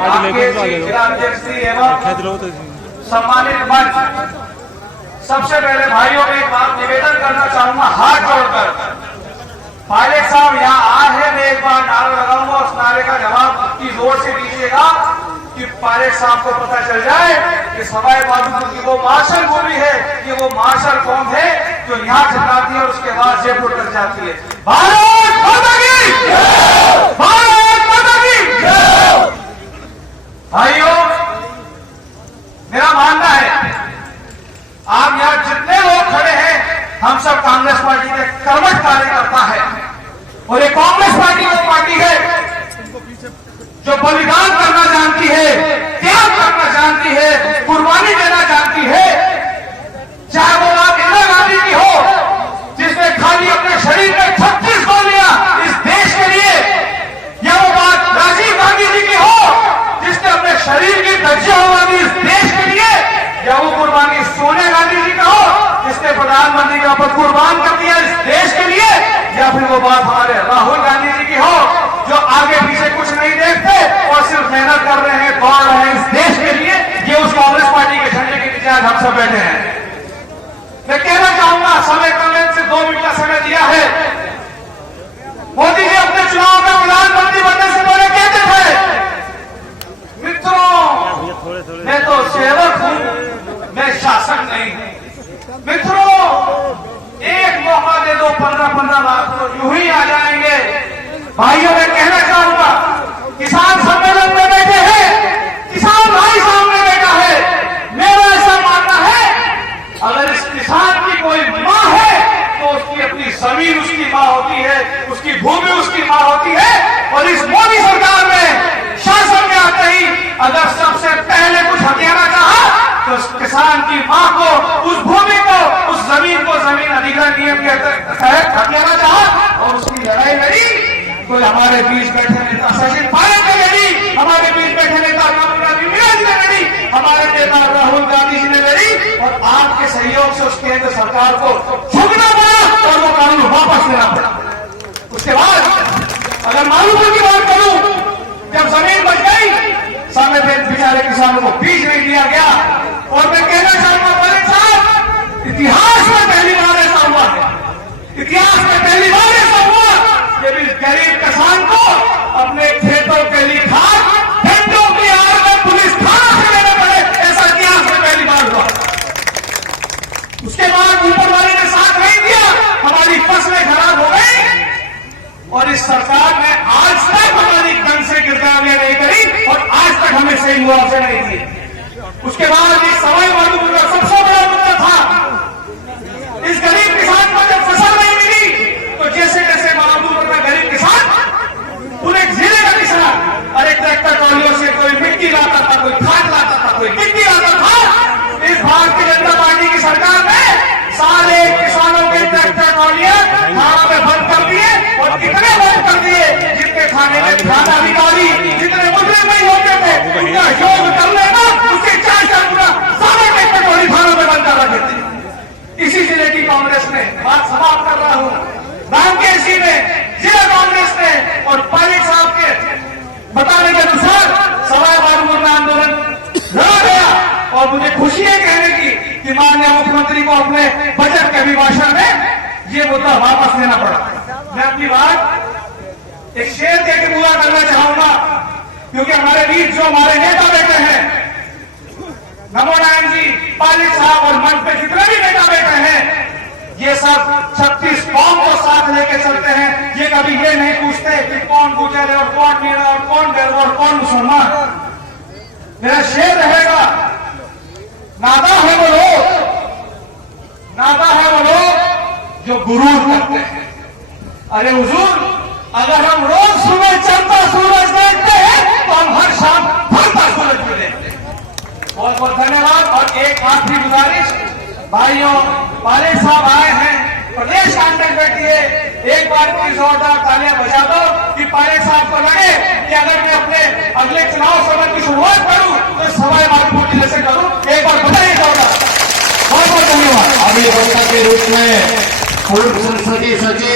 जिलाध्यक्ष एवं सम्मानित मंच, सबसे पहले भाइयों में एक बात निवेदन करना चाहूंगा हाथ जोड़कर। पायलट साहब यहाँ आए हैं, मैं एक बार नारा लगाऊंगा, उस नारे का जवाब की जोर से दीजिएगा कि पायलट साहब को पता चल जाए कि सवाई माधोपुर की वो मार्शल भूमि है, कि वो मार्शल कौन है जो यहाँ चलाती है और उसके बाद जयपुर तक जाती है। भारत माता की जय! भारत माता की जय! भाइयों, मेरा मानना है आप यहाँ जितने लोग खड़े हैं, हम सब कांग्रेस पार्टी के कर्मठ कार्यकर्ता है और ये कांग्रेस पार्टी वो पार्टी है जो बलिदान करना जानती है, त्याग करना जानती है, कुर्बानी देना जानती है। चाहे वो बात इंदिरा गांधी की हो, जिसने खाली अपने शरीर में 36 गोलियां इस देश के लिए, या वो बात राजीव गांधी जी की हो, जिसने अपने शरीर की धज्जियां उड़ा दी इस देश के लिए, या वो कुर्बानी सोनिया गांधी जी का हो, जिसने प्रधानमंत्री का पद कुर्बान कर दिया इस देश के लिए, या फिर वो बात हमारे राहुल गांधी जी की हो, जो आगे पीछे कुछ नहीं देखते और सिर्फ मेहनत कर रहे हैं, दौड़ रहे हैं इस देश के लिए। ये उस कांग्रेस पार्टी के झंडे के नीचे आज हम सब बैठे हैं। मैं कहना चाहूंगा, समय कमेंट से 2 मिनट का समय दिया है। मोदी जी अपने चुनाव में प्रधानमंत्री बनने से पहले कहते थे, मित्रों मैं तो सेवक हूं, मैं शासक नहीं हूं। मित्रों, एक मौका दे दो, 15-15 लाख तो यूं ही आ जाएंगे। भाइयों, मैं कहना चाहूंगा, किसान सम्मेलन में बैठे हैं, किसान भाई सामने बैठा है। मेरा ऐसा मानना है, अगर इस किसान की कोई मां है तो उसकी अपनी जमीन उसकी मां होती है, उसकी भूमि उसकी मां होती है। और इस मोदी सरकार में शासन में आते ही अगर सबसे पहले कुछ हथियाना चाहा तो उस किसान की मां को, उस भूमि को, उस जमीन को जमीन अधिग्रहण नियम के तहत हथियाना चाहा और उसकी लड़ाई लड़ी। कोई हमारे बीच बैठे नेता सचिन पायलट ने लड़ी, हमारे बीच बैठे नेता ने लड़ी, हमारे नेता राहुल गांधी जी ने लड़ी, और आपके सहयोग से उस केंद्र सरकार को झुकना पड़ा और वो कानून वापस लेना पड़ा। उसके बाद अगर मालूम की बात करूं, जब जमीन बच गई, सामने बेचारे किसानों को बीज नहीं दिया गया। और मैं कहना चाहूंगा पायलट साहब, इतिहास में पहली बार ऐसा हुआ है, इतिहास में पहली बार ऐसा हुआ कि गरीब किसान को अपने खेतों के लिए खाद घंटों की आड़ में पुलिस थाना से लेने पड़े। ऐसा इतिहास में पहली बार हुआ। उसके बाद ऊपर वाले ने साथ नहीं दिया, हमारी फसलें खराब हो गई और इस सरकार ने आज तक हमारी ढंग से गिरदावरियां नहीं करी और आज तक हमें सही मुआवजे नहीं दिए। उसके बाद इस सवाई माधोपुर का सबसे बड़ा मुद्दा था, इस गरीब किसान को जब फसल नहीं मिली तो जैसे जैसे माधोपुर का गरीब किसान, पूरे जिले का किसान, अरे ट्रैक्टर ट्रॉलियों से कोई मिट्टी लाता था, कोई खाद लाता था, कोई गिट्टी लाता था। इस भारतीय जनता पार्टी की सरकार ने सारे किसानों के ट्रैक्टर ट्रॉलियां खाना में बंद कर दिए और कितने बंद कर दिए जिनके खाने में खाना अधिकारी जितने मुद्दे नहीं होते थे उनका योग कर लेना, उसके 4 गुना सारे ट्रैक्टर ट्रॉली खानों में बंद कर रखे थे। इसी जिले की कांग्रेस ने, बात समाप्त कर रहा हूं, रामकेशी में जिला कांग्रेस ने और पायलट साहब के बताने के अनुसार सवाई माधोपुर में आंदोलन लड़ा गया। और मुझे खुशी है कहने की कि माननीय मुख्यमंत्री को अपने बजट के अभिभाषण में ये मुद्दा वापस लेना पड़ा। मैं अपनी बात एक शेर कह के पूरा करना चाहूंगा, क्योंकि हमारे बीच जो हमारे नेता बैठे हैं, नमो नारायण जी, पायलट साहब और मंच पे जितने भी नेता बैठे हैं, ये सब 36 कौम को साथ लेके चलते हैं। ये कभी ये नहीं पूछते कि कौन गुजर है और कौन मीरा और कौन गैर और कौन मुसलमान। मेरा शेर रहेगा, नादा है वो लोग, नादा है वो लोग जो गुरूर करते हैं। अरे हुजूर, अगर हम रोज सुबह चलता सूरज देखते हैं तो हम हर शाम ढलता सूरज भी देखते हैं। बहुत बहुत धन्यवाद। और एक आखिरी गुजारिश, भाइयों, पायलट साहब आए हैं, प्रदेश कांग्रेस बैठी है, एक बार की जोरदार तालियां बजा दो कि पायलट साहब को लगे कि अगर मैं अपने अगले चुनाव सत्र की शुरुआत करूं तो सवाई माधोपुर जिले से करूं। एक बार बताइए जोरदार। बहुत बहुत धन्यवाद। अभिवक्ता के रूप में पूर्व संसदीय सचिव